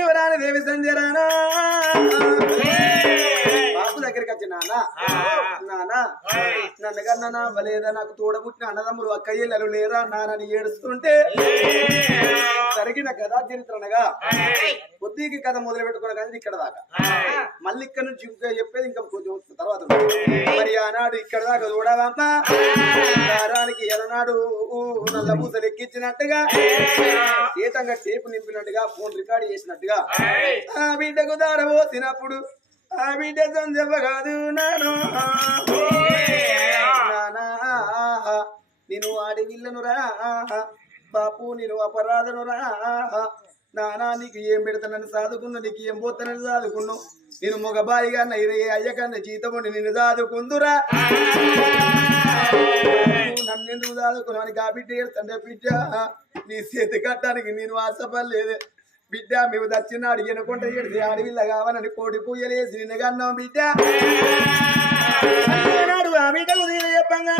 యువరాని దేవి సంజరానా బాబు దగ్గరికి వచ్చి నాన్న. నాన్న నన్ను కన్నా వలేదా నాకు తోడబుట్టిన అన్నదమ్ములు అక్కయ్యలు లేరా నాన్నని ఏడుస్తుంటే జరిగిన కథా చరిత్ర అనగా బుద్ధికి కథ మొదలు పెట్టుకున్న కానీ ఇక్కడ దాకా. మళ్ళీ ఇక్కడ నుంచి ఇంకా చెప్పేది ఇంకా కొంచెం తర్వాత. మరి ఆనాడు ఇక్కడ దాకా దారానికి ఎలనాడు నల్ల పూసలు ఎక్కించినట్టుగా ఏతంగా టేపు నింపినట్టుగా ఫోన్ రికార్డ్ చేసినట్టుగా. బిడ్డకు దార పోసినప్పుడు ఆ బిడ్డ కాదు నాను. నానా నేను ఆడవిల్లను రా. బాపు నేను అపరాధను రా. నానా నీకు ఏం పెడతానని సాదుకున్నా నీకు ఏం పోతానని సాదుకున్నావు నేను మగబాయిగా నైరే అయ్యకన్న జీతముండి నిన్ను సాదుకుందురా. నన్నెందుకు సాదుకున్నాను కా బిడ్డ ఏడుతంటే బిడ్డ నీ చేతి కట్టడానికి నేను ఆశపడలేదు. బిడ్డ మేము దచ్చినాడు ఎనుకుంటే ఏడిసి అడవిల్ల కావాలని కోడి పూయలేసి నిన్ను కన్నాం బిడ్డ. అన్నాడు చెప్పంగా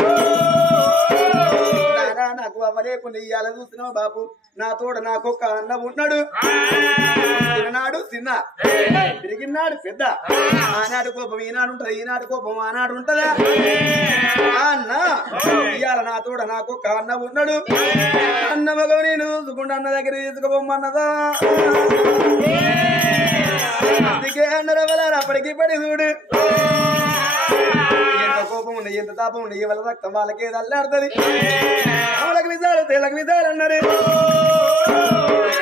నాకు అవ్వలేకుండా ఇయ్యాల చూస్తున్నావు బాబు నా తోడ నాకు ఒక అన్న ఉన్నాడు తిన్నాడు చిన్న తిరిగినాడు పెద్ద. ఆనాడు కోపం ఈనాడు ఉంటది ఈనాడు కోపం ఆనాడు ఉంటదా? అన్న ఇయ్యాల నా తోడ నాకు ఒక అన్న ఉన్నాడు. అన్న మగ నేను చూసుకుంటా అన్న దగ్గర తీసుకుపోమన్నదా? అందుకే అన్నర వల్ల అప్పటికి పడి చూడు. ఎంత కోపం ఉన్నాయి ఎంత తాపం ఉన్నాయి వాళ్ళ రక్తం వాళ్ళకి అల్లాడుతుంది. వాళ్ళకి విధాలు తెల్లకి విధాలు అన్నారు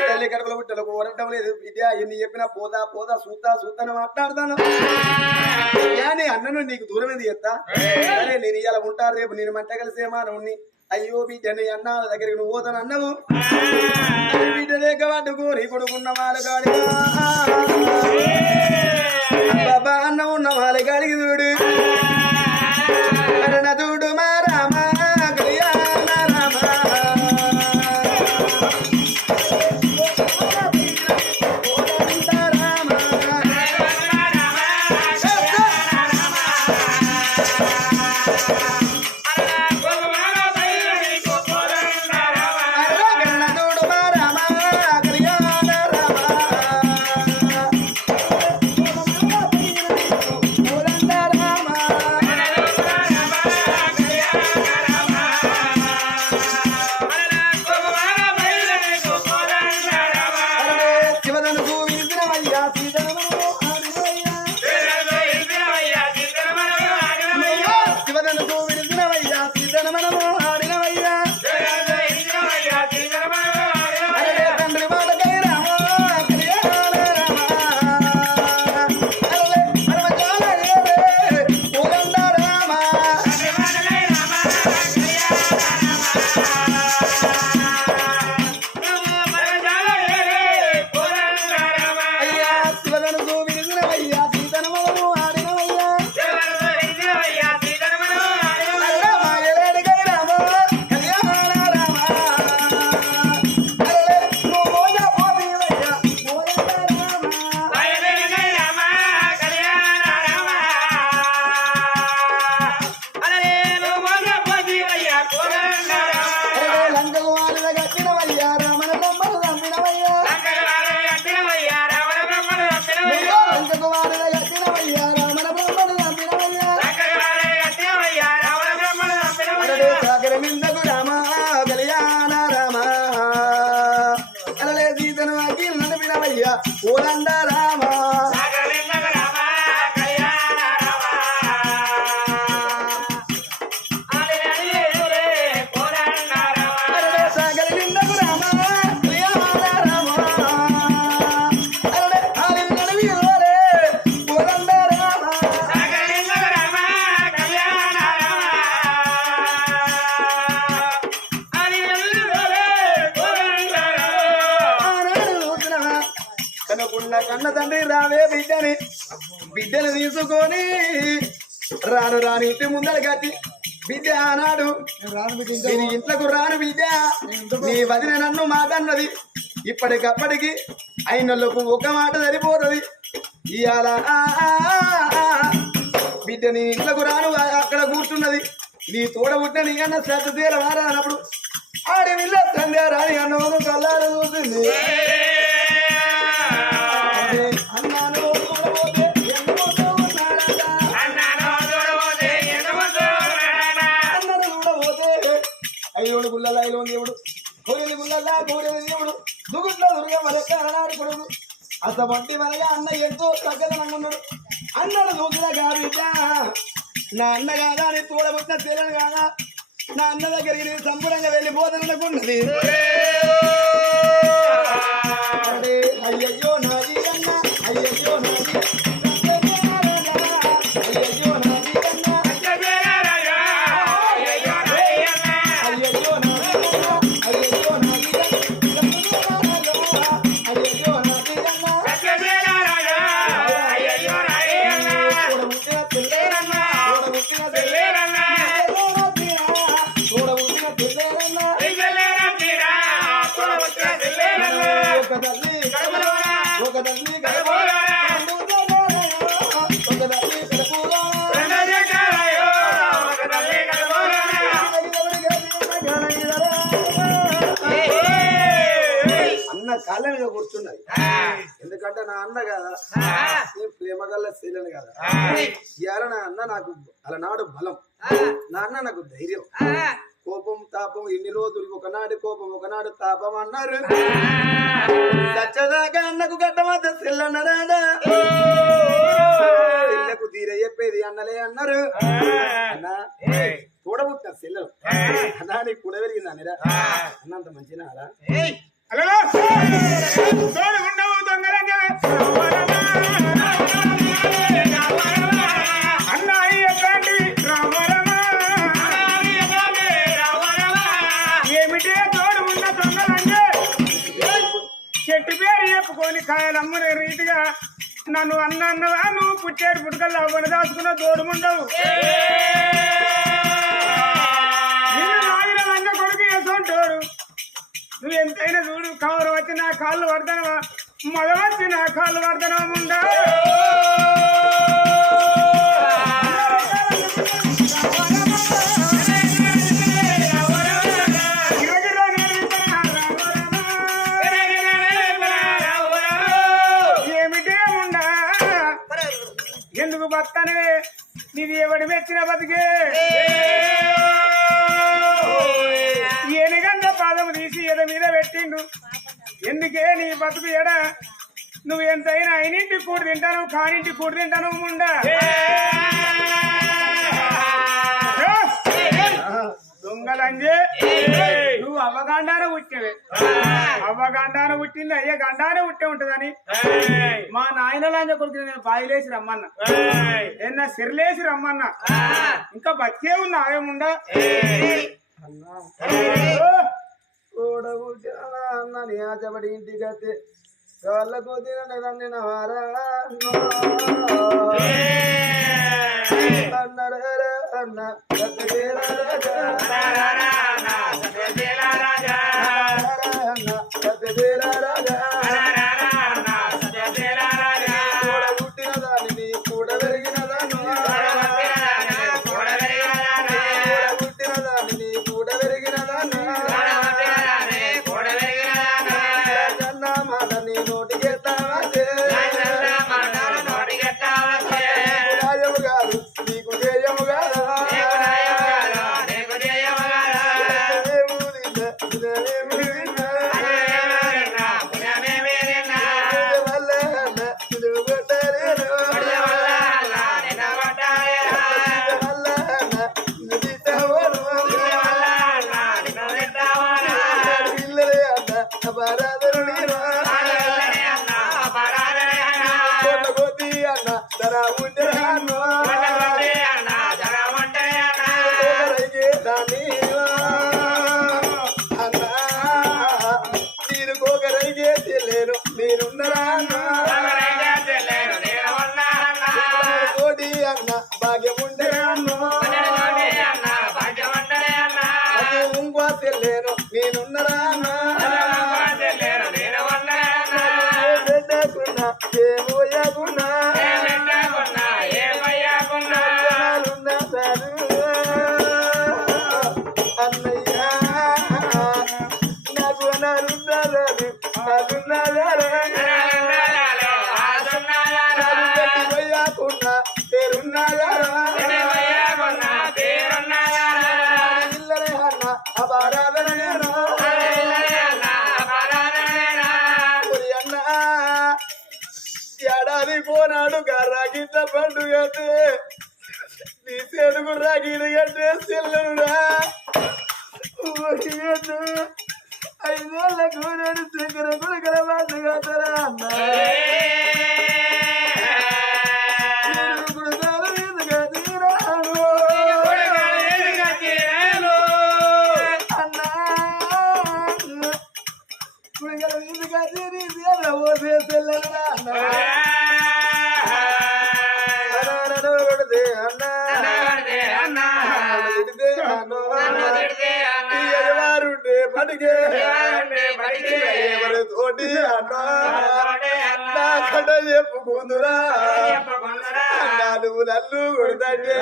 తల్లి కడుపుల పుట్టలకు ఓరటం లేదు. బిడ్డ ఎన్ని చెప్పినా పోదా పోదా సూతా సూతాను మాట్లాడతాను. కానీ అన్నను నీకు దూరం ఏంది చెప్తా? సరే నేను ఇలా ఉంటారు రేపు నేను మంట కలిసే మానవుణ్ణి. అయ్యో బిడ్డని అన్న దగ్గరికి నువ్వు పోతాను అన్నవు. బిడ్డ లేక పట్టుకోని కొడుకున్న వాళ్ళ బాగా బాబా ఉన్న వాళ్ళ చూడు తీసుకొని రాను రాని ఇంటి ముందర కట్టి ఆనాడు నేను ఇంట్లోకి రాను బిడ్డ నీ వదిన నన్ను మాటన్నది ఇప్పటికప్పటికి అయినోళ్ళకు ఒక మాట సరిపోతుంది. ఇవాళ బిడ్డ నీ ఇంట్లోకి రాను అక్కడ కూర్చున్నది. నీ తోడ పుట్టిన నీ అన్న సత్త తీర వారా అన్నప్పుడు ఆడి విల్ల సంధ్య రాని అన్న కల్లారు చూసింది దేవుడు గుల్లలా ఇలా దేవుడు. కోరిలి గుల్లలా కోరిలి దేవుడు. దుగుట్ల దుర్గ మరొకనాడు కొడుకు. అస వంటి వలయ అన్న ఎంతో చక్కదనంగా ఉన్నాడు. అన్నడు దూకుల గాబిట నా అన్న కాదా అని తోడబుట్టిన తెలియదు కాదా. నా అన్న దగ్గరికి నేను సంపూర్ణంగా వెళ్ళిపోతాననుకున్నది అయ్యయ్యో నాది అన్న. అయ్యయ్యో కాళ్ళ మీద కూర్చున్నది. ఎందుకంటే నా అన్న కదా నేను ప్రేమ గల్ల శీలను కదా. ఇవాళ నా అన్న నాకు అలనాడు బలం. నా అన్న నాకు ధైర్యం. కోపం తాపం ఎన్ని రోజులు ఒకనాడు కోపం ఒకనాడు తాపం అన్నారు. సచ్చదాకా అన్నకు సెల్లకు తీర చెప్పేది అన్నలే అన్నారు. అన్నా కూడబుట్టిన సెల్లలు అన్నా నీకు కూడా పెరిగింది అన్నరా? అన్నంత మంచినా అలా చెట్టు పేరు చెప్పుకొని కాయలమ్మనే రీతిగా నన్ను అన్న అన్నవా నువ్వు పుట్టేడు పుట్టుకల్లా అవ్వని దాచుకున్న తోడుముండవు నిన్ను నాగిన లంగ కొడుకు వేసుకుంటాడు. నువ్వు ఎంతైనా చూడు కవరు వచ్చి నా కాళ్ళు పడతానవా? మగ వచ్చి నా కాళ్ళు పడతానవా ముందా ఎందుకు బతకనే? నీది ఎవడి మెచ్చిన బతికే? ఎద మీద పెట్టిండు. ఎందుకే నీ బతుకు ఎడ? నువ్వు ఎంతైనా అయినింటి కూడి తింటాను కానింటి కూడి తింటాను ముండా? దొంగలంజే. నువ్వు అవ్వగాండాన పుట్టినవే. అవ్వగాండాన పుట్టింది అయ్యే గండానే పుట్టే ఉంటదని. మా నాయన లాంజ కొడుకు నేను బాయిలేసి రమ్మన్న. నిన్న సిరిలేసి రమ్మన్న. ఇంకా బతికే ఉంది ఆవేముండా అన్నా కూడబుట్టిన అన్న నీ ఆచబడి ఇంటికి వస్తే కాళ్ళకు తినని వారా అన్నరే అన్న రాజా రాజా రాగిత పండుగ నీ తెలుగు రాగిడి అంటే చెల్లెనురా ఐదేళ్ళ కూరడు శంకర కొడుకల పండుగ అన్న? ఎవరుండే పడిగే ఎవరి తోటి అన్న నా కట చెప్పుకుందురా నువ్వు నల్లు కొడతాంటే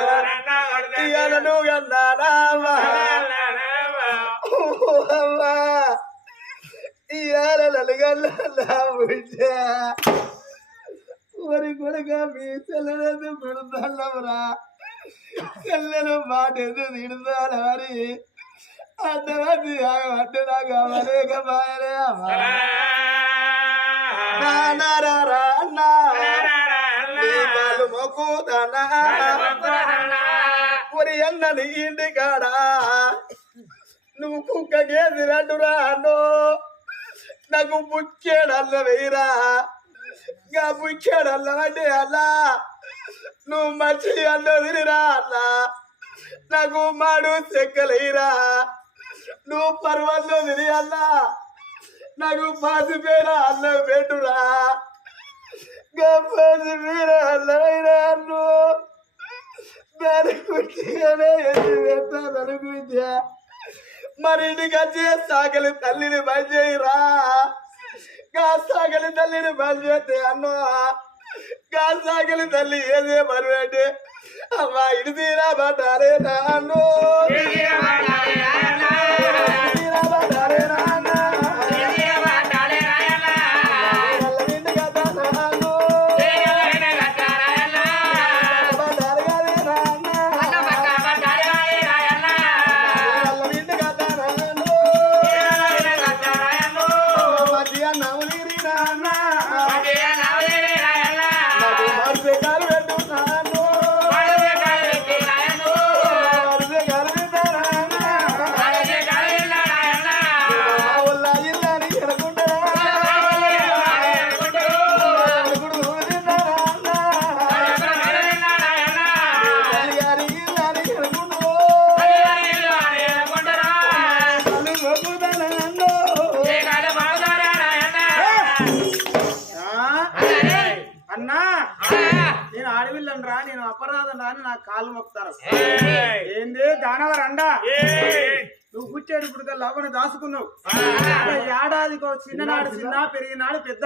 ఇవాళ నువ్వు కన్నానా ఇవాళ నలుగల్లా ఉంటే మరి కొడుక మీ చెల్లెనది పెడతారా చెల్లెలు మాట ఎందుకు తిడతారా మరి అడ్డమంది అంటే నాకు అవలేక బాయలే నారారా అన్నా నీ కాలు మొక్కుతానా ఒరి అన్నని ఇంటి కాడా నువ్వు కుక్క గేసి రండురా అన్నో నాకు బుచ్చేడల్ల వేయరా ఇంకా బుచ్చేడల్ల అంటే అలా నువ్వు మంచి అన్న తిరిరా అన్నా నాకు మాడు చెక్కలేరా నువ్వు పర్వాలో తిరిగి అన్నా. నాకు పాసిపోయిన అన్నం పెట్టురా. పాసిపోయిన అన్నమైనా అన్ను. దాని కుట్టిగానే ఎత్తి పెట్టాను అనుకుంటా. మరి ఇంటికి వచ్చి సాగలి తల్లిని బంద్గా సాగలి తల్లిని బంద్ చేస్తే అన్నో. గా సాగలి తల్లి ఏదే మరి అమ్మా ఇటు తీరా పడ్డారే కాళ్ళు మొక్కుతారు ఏంది? దానవర్ అండా పుట్టాడు ఇప్పుడు లవ్వని దాచుకున్నావు. ఏడాదికి చిన్ననాడు చిన్న పెరిగినాడు పెద్ద.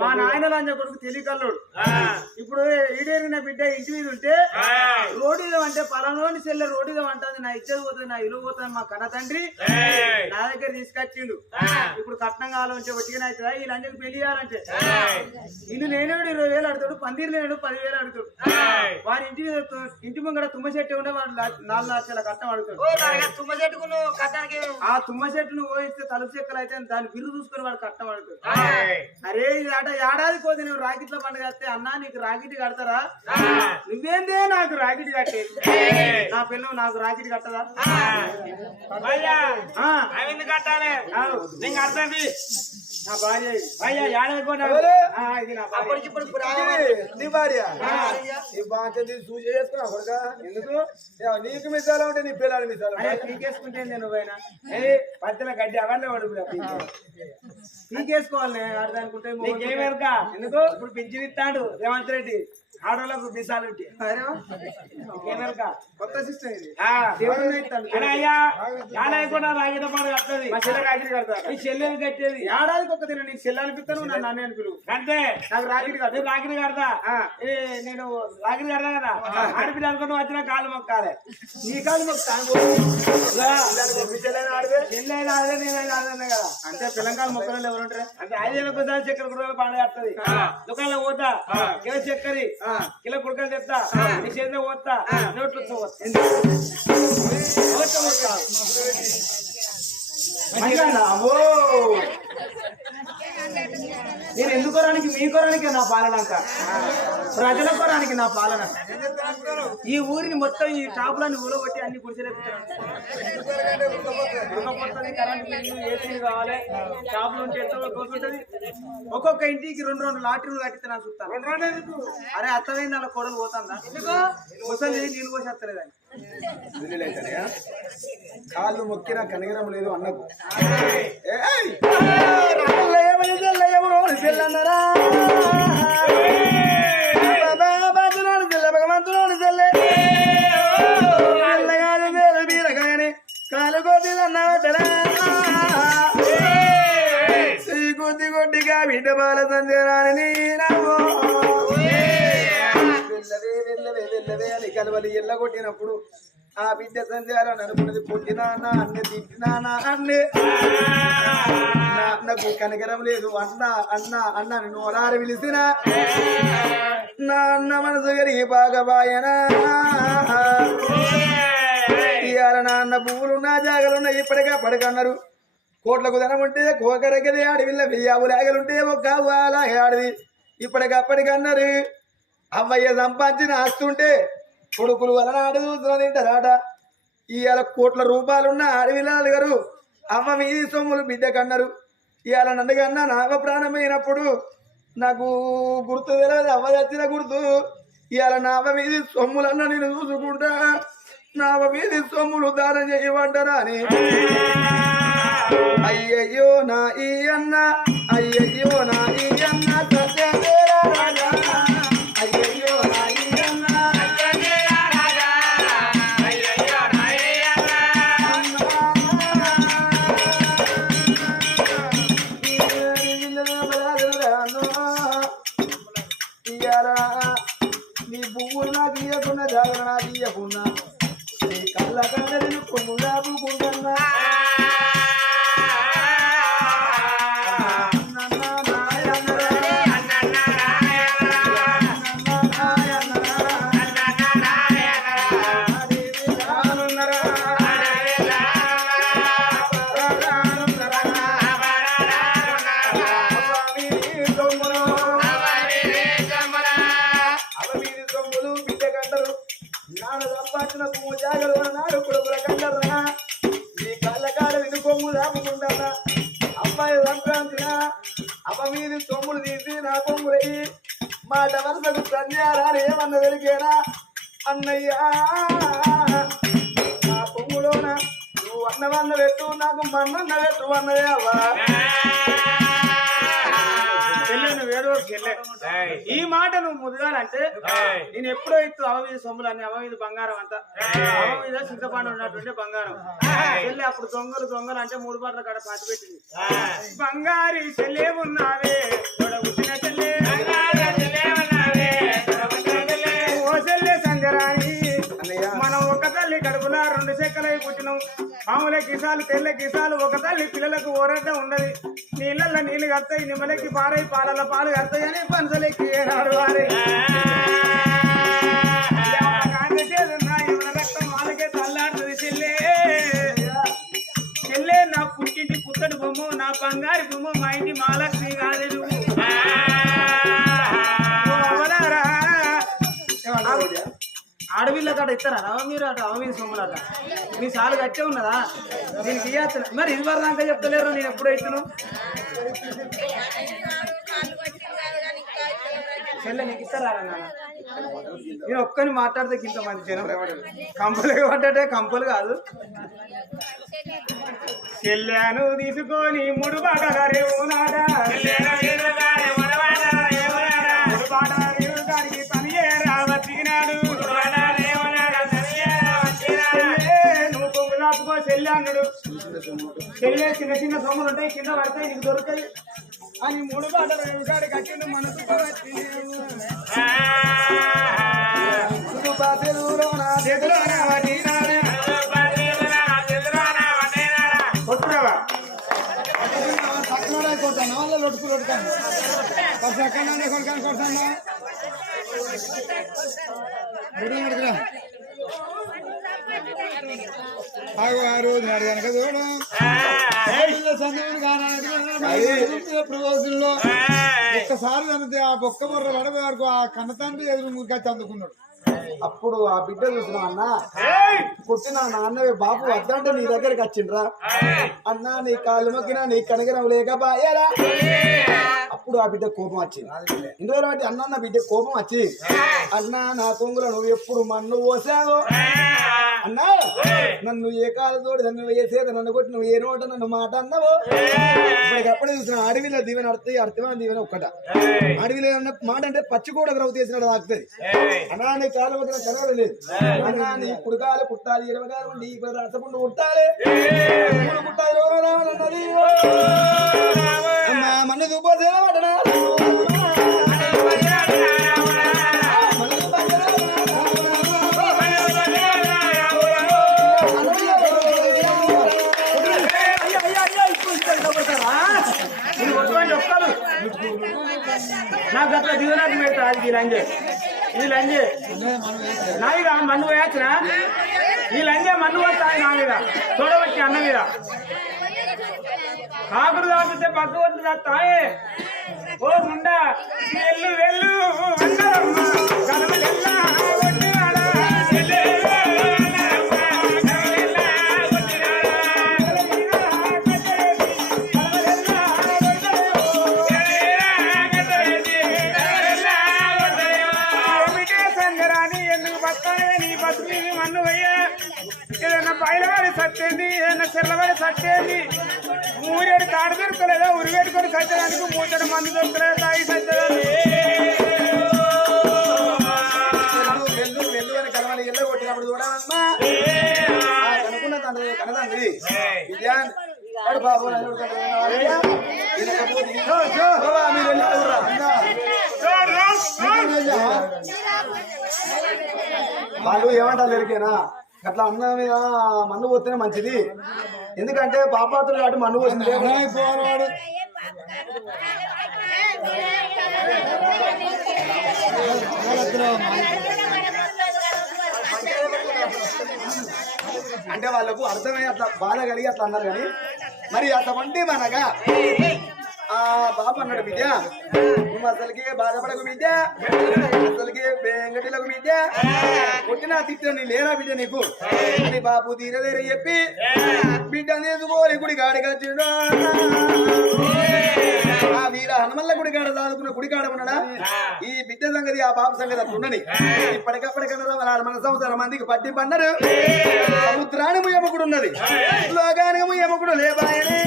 మా నాయన లంజ కొడుకు తెలియకల్లుడు ఇప్పుడు ఈడేరిన బిడ్డ ఇంటి మీద ఉంటే రోడ్డు అంటే పలానోని చెల్లె రోడ్డు అంటుంది నా ఇజ్జత పోతుంది నా ఇల్లు పోతుంది మా కన్న తండ్రి. నా దగ్గర తీసుకొచ్చిండు. ఇప్పుడు కట్నం కావాలంటే వచ్చిన అవుతుందా? ఈ లంజకి పెళ్ళి చేయాలంటే. ఇల్లు లేనివాడు ఇరవై వేలు అడుగుతాడు పందిరి లేడు పదివేలు అడుగుతాడు. వారి ఇంటి మీద ఇంటి ముంగడ తుమ్మ చెట్టు ఉంటే వాడు నాలుగు లక్షల కట్నం అడుగుతాడు. తుమ్మ చెట్టుకు ఆ తుమ్మ చెట్టును పోయిస్తే తలుపు చెక్కలు అయితే దాని బిల్లు చూసుకొని వాడు కట్నం అడుగుతాడు అరే ఇది అట ఏడాది కోది నువ్వు రాకెట్ల పండుగ వస్తే అన్నా నీకు రాకెట్ కడతారా? నువ్వేందే నాకు రాకెట్ కట్టేది నా పిల్లలు నాకు రాకెట్ కట్టదా కట్టాలి? నా భార్య ఇది. అయ్యా ఏడాది ఎవరు? ఆ, ఇది నా భార్య. అప్పటికి ఇప్పుడు నీ భార్య? నీ భార్య. సూచి చేసుకున్నా కొడుక? ఎందుకు? నీకు మిసాలా ఉంటే నీ పిల్లలు మిసాలా అయ్యా పోయినా పద్దెల గడ్డి అవన్నీ వాడు పీకేసుకోవాలి ఆడదా అనుకుంటే ఎందుకు? ఇప్పుడు పింఛన్ ఇస్తాడు రేవంత్ రెడ్డి. ఆడోళ్ళకు నీకేమెరక కొత్త సిస్టమ్ ఇది. ఆ. దేవుడిని ఇస్తాడు. అరే అయ్యా ఏడాది కూడా రాగిన పండుగ వస్తుంది మా చెల్లె చెల్లెలు కట్టేది. ఏడాదికి ఒక దిన నీకు చెల్లి అనిపిస్తాను నన్ను అన్నీ అనిపిలు అంతే. నాకు రాగిరి కడతా. ఆ. ఏ నేను రాగిరి కడతా కదా. ఆడపిల్ల అనుకుని వచ్చిన కాలు మొక్కాలి. నీ కాదు మాకు తాను చెల్లెలు ఆడదే నేను ఆడదే కదా. అంటే పిల్లకాయలు మొక్కలు ఎవరు ఉంటారు? అంటే ఐదేళ్ళ ఒకసారి చక్కెర పండుగ వస్తుంది దుకాణంలో పోతా. కిలో చక్కెర కిలో కుడకలు తెస్తా. నీ చేతిలో పోతా నోట్లో పోతా నేను ఎందుకు కొరానికి మీ కొరానికి నా పాలనంత ప్రజల కొరానికి నా పాలన. ఈ ఊరిని మొత్తం ఈ షాపులన్నీ ఊలగొట్టి అన్ని గుడిసెలు కరెంట్ బిల్లు ఏసీలు కావాలి. షాపులు ఉంటే ఒక్కొక్క ఇంటికి రెండు రెండు లాటరీలు కట్టితే నాకు చూస్తాను. అరే అత్తమైంది అలా కొడలు పోతుందా? ముసలి నీళ్ళు పోసేస్తలేదని వీళ్ళైతేనే కాళ్ళు మొక్కిన కనిగరం లేదు అన్నకు. ఏయ్! కొద్ది కొద్దిగా బిడ్డ బాల సంజరాని వెళ్ళవే వెళ్ళవే వెళ్ళవే అని కలవలి ఎల్లగొట్టినప్పుడు ఆ బిడ్డ సంచారం అనుకున్నది పుట్టినానా అన్ని తిట్టినానా అన్నే. నా అన్నకు కనకరం లేదు అన్న అన్న అన్న నేను ఒలారి పిలిచిన. నా అన్న మనసు కలిగి బాగా బాయనా. ఇవాళ నాన్న అన్న పువ్వులు జాగలున్నా ఇప్పటికే పడకన్నారు. కోట్లకు ధనం ఉంటే కోకరగది అడవిల్ల వెయ్యావు లేగలుంటే ఒక అలాగే ఆడది ఇప్పటికప్పటికన్నారు అవ్వయ్య సంపాదించిన ఆస్తుంటే కొడుకులు వలనాడు చూస్తున్న తింటారాట. ఇవాళ కోట్ల రూపాయలున్న అడవిలాలు గారు అమ్మ మీది సొమ్ములు బిడ్డ కన్నారు. ఇవాళ నన్ను కన్నా నాగ ప్రాణమైనప్పుడు నాకు గుర్తు తెలియదు అవ్వ తెచ్చిన గుర్తు. ఇవాళ నావ మీది సొమ్ములన్నా నేను చూసుకుంటా. నావ వీధి సొమ్ములు దానం చేయమంటారా అని. అయ్యయ్యో నా ఈ అన్న అయ్యయ్యో నా మీద సొమ్ములు తీసి నా కొమ్ములయ్యి మాట వరుసకు సంధ్యారాలు ఏమన్న వెలిగేనా అన్నయ్యా నా పొంగులోన నువ్వు అన్నవన్న పెట్టు నాకు మన్నన్న పెట్టు అన్నయ్యావా చెల్లె ఈ మాట నువ్వు ముదగాలంటే నేను ఎప్పుడో ఇత్తు అవ మీద సొమ్ములు అన్ని అవ మీద బంగారం అంతా. అవ మీద చింతపండు ఉన్నట్టుంటే బంగారం. చెల్లె అప్పుడు దొంగలు దొంగలు అంటే మూడు పాటల కాడ పాతి పెట్టింది బంగారి చెల్లె ఉన్నావే మామూల కిసాలు తెల్ల కిసాలు ఒక తల్లి పిల్లలకు ఓరడ్డ ఉండదు. నీళ్ళల్లో నీళ్ళు కడతాయి నిమ్మలకి పారై పాలల పాలు కడతాయి అని పనసలెక్కి ఏనాడు వారి. నా పుట్టింటి పుత్తడి బొమ్మ నా బంగారు బొమ్మ మా ఇంటి మహాలక్ష్మి కాదు అడవిలో కాడ ఇస్తారా? రవ మీరు అటు అవ మీద అట మీ సాలు గట్టే ఉన్నదా? దీనికి ఇయ్యాల్సిన మరి ఇది వరకు దాకా చెప్తలేరు నేను ఎప్పుడు ఇస్తాను చెల్లె నీకు ఇస్తారా నాన్న? నేను ఒక్కని మాట్లాడితే ఇంత మంది జనం కంపలు పడ్డటే కంపలు కాదు. చెల్లెను తీసుకొని ముడు బాగా చెల్లె చిన్న చిన్న సొమ్ములు ఉంటాయి కింద పడతాయి నీకు దొరుకుతాయి అని మూడు బాటలు రేవుగాడు కట్టిండు మనసు కొట్టురావా? ఆగు ఆ రోజు నాడు కనుక చూడు. సందువుడు కానాడు ఎప్పుడు రోజుల్లో ఒక్కసారి తనది ఆ బొక్క బొర్ర పడద వరకు ఆ కన్న తండ్రి ఎదురు ముగ్గు అందుకున్నాడు. అప్పుడు ఆ బిడ్డ చూసిన అన్న పుట్టిన నాన్న బాబు వద్దంటే నీ దగ్గరికి వచ్చిండ్రా. అన్నా నీ కాళ్ళు మొక్కినా నీ కనగరం లేక బాయరా అప్పుడు ఆ బిడ్డ కోపం వచ్చింది ఇన్ని బట్టి అన్న నా బిడ్డ కోపం వచ్చి అన్నా నా కొంగులో నువ్వు ఎప్పుడు మన్ను పోసావు? అన్న నన్ను ఏ కాలు నన్ను వేసేది నన్ను కొట్టి నువ్వు ఏ నోట నన్ను మాట అన్నావు? ఎప్పుడు చూసిన అడవిలో దీవెన అర్థం అర్థమైన దీవెన ఒక్కట. అడవిలో అన్న మాట అంటే పచ్చి కూడా గ్రౌ చేసినాడు తాకుతుంది. అన్నా నీ కాలు వచ్చిన లేదు. అన్నా నీ కుడికాలు కుట్టాలి ఇరవై కాలు నీ రసపుండు కుట్టాలి కుట్టాలి రావాలన్నది రావాలి అన్నది. అమ్మా మన్ను దుబ్బోతే వాడనా? నాకు అట్లా దిగునాటి పెడతా అది ఈ లంజే ఈ లంజే నాయిగా మన్ను వేయచ్చిన ఈ లంజే మన్ను నా మీద చూడవచ్చు అన్న మీద కాకుడు తాగితే పక్క వస్తుంది తాయే. ఓ ముండా వెళ్ళు వెళ్ళు అందరమ్మ గలమలెల్లా వాళ్ళు ఏమంటారు ఎరికేనా అట్లా అన్న మీద మన్ను పోతేనే మంచిది. ఎందుకంటే పాపాత్రులు కాబట్టి మన్ను పోసింది పోరాడు అంటే వాళ్ళకు అర్థమై అట్లా బాధ కలిగి అట్లా అన్నారు కానీ మరి అటువంటి మనగా బాబు అన్నాడు విద్య. నువ్వు అసలుకి బాధపడకు విద్య. అసలుకి వెంకటిలకు విద్య. కొట్టిన తిట్టిన నీ లేరా బిడ్డ నీకు? అని బాబు తీరలేరు చెప్పి బిడ్డ నేసుకోని గుడి కాడి ఆ వీర హనుమల్ల గుడి కాడ దాదుకున్న గుడి కాడ ఉన్నాడా? ఈ బిడ్డ సంగతి ఆ బాబు సంగతి అట్లా ఉండని. ఇప్పటికప్పటికన్నా మన సంవత్సరం మందికి పట్టి పన్నారు. సముద్రానికి ముయ్యమ్మకుడు ఉన్నది. లోకానికి ముయ్యమ్మకుడు లేబాయనే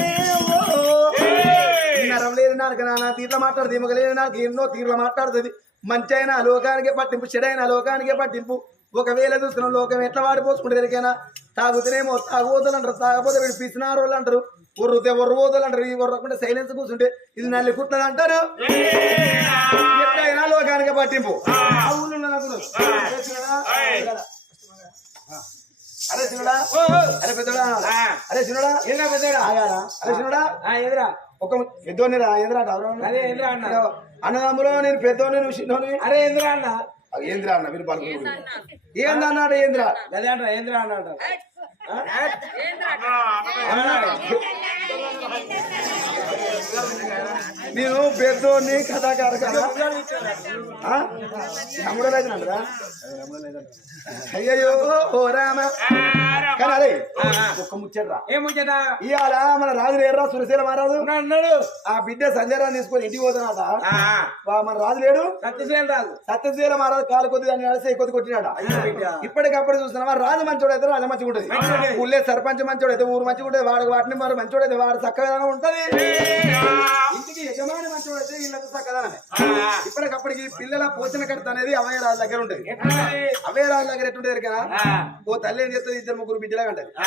నరం లేదు నాకు నాన్న తీర్ల మాట్లాడుతుంది ఈమెకు లేదు నాకు ఎన్నో తీర్ల మాట్లాడుతుంది. మంచి అయినా లోకానికే పట్టింపు చెడైన లోకానికే పట్టింపు. ఒకవేళ చూసిన లోకం ఎట్లా వాడిపోసుకుంటే ఎరికైనా తాగుతేనేమో తాగుబోతులు అంటారు తాగపోతే వీడు పిసినారోళ్ళు అంటారు. ఒర్రుతే ఒర్రబోతులు అంటారు ఈ ఒర్రకుండా సైలెన్స్ కూర్చుంటే ఇది నల్లి కుట్లది అంటారు. ఎట్లయినా లోకానికే పట్టింపు. అరే చిన్నడా, అరే పెద్దడా. అరే చిన్నడా. ఏంద్రా పెద్దరా ఆగారా? అరే చిన్నడా. ఎదురా ఒక పెద్దోని రా ఏంద్రా అదే ఏంద్రా అన్న? అన్నదమ్ములో నేను పెద్దోని నువ్వు చిన్నోని అరే ఏంద్రా అన్న? ఏంద్రా అన్న మీరు పలుకు ఏందన్నాడు ఏంద్రా? అదే అంట ఏంద్రా అన్నట నేను పెద్దోని కథాకార కదా? అయ్యయ్యో ఓ రామ. కానీ ఒక్క ముచ్చట్రా ఏం ముచ్చట? ఇవాళ మన రాజు లేరురా సురసేల మహారాజు అన్నాడు ఆ బిడ్డ సంజయరాన్ని తీసుకొని ఇంటికి వా- మన రాజు లేడు. సత్యశీల రాదు సత్యశీల మహారాజు కాలు కొద్ది దాన్ని నడిస్తే కొద్ది కొట్టినాడ? ఇప్పటికప్పుడు చూస్తున్నావా? రాజు మంచోడు అయితే రాజు మంచిగా ఉంటది ఊళ్ళే సర్పంచ్ మంచోడు అయితే ఊరు మంచిగా ఉంటది వాడు వాటిని మరి మంచోడు అయితే వాడు చక్కగా ఉంటది. యజమాని మంచోడు అయితే వీళ్ళకి చక్కదానే ఇప్పటికప్పటికి పిల్లల పోచన కడత అనేది అవయ రాజు దగ్గర ఉంటది. అవయ రాజు దగ్గర ఎట్టుంటది కదా ఓ తల్లి ఏం చేస్తుంది? ఇద్దరు ముగ్గురు బిడ్డలా కంటది